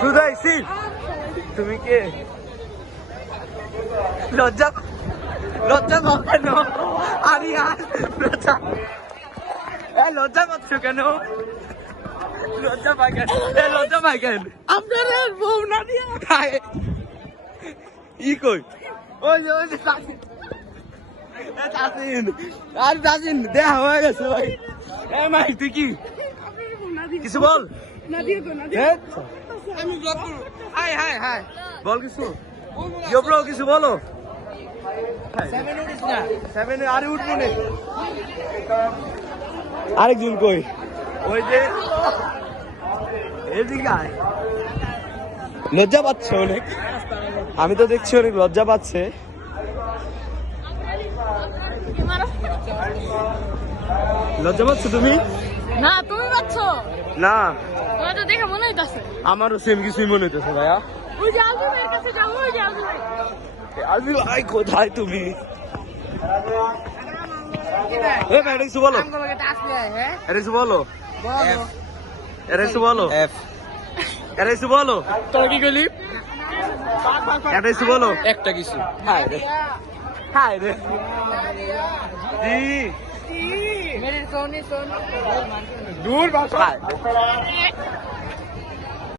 সুদাইছি তুমি কে? লজ্জা লজ্জা পাও কেন? আরে আর লজ্জা লজ্জা পাচ্ছ কেন? লজ্জা পাই কেন? লজ্জা পাই কেন? আপনার বউ না দিয়ে ই কই? ওই যে আর দাসিন দেয়া হয়ে গেছে ভাই। এ মাই তুই কি কিছু বল? হাই হাই হাই বল কিছু। ইয়ো ব্রো কিছু বলো। আরে উঠবো নে। আরেকজন কই? ওই যে এদিকে আয়। লজ্জা পাচ্ছে অনেক, আমি তো দেখছি অনেক লজ্জা পাচ্ছে। লজ্জা পাচ্ছ তুমি? না তুমি পাচ্ছ না, তোমার তো দেখে মনে হইতাছে। আমারও সেম কিছুই মনে হইতেছে ভাইয়া। ওই যে আলবি ভাইয়ের কাছে যাও, ওই যে আলবি ভাই। আলবি ভাই কোথায় তুমি? এ ভাই কিছু বলো, এটা কিছু বলো, এটা কিছু বলো, এটা কিছু বলো। তোরা কি করলি? এটা কিছু বলো। একটা কিছু হাই রে হাই রে জি দূর বাসা। হাই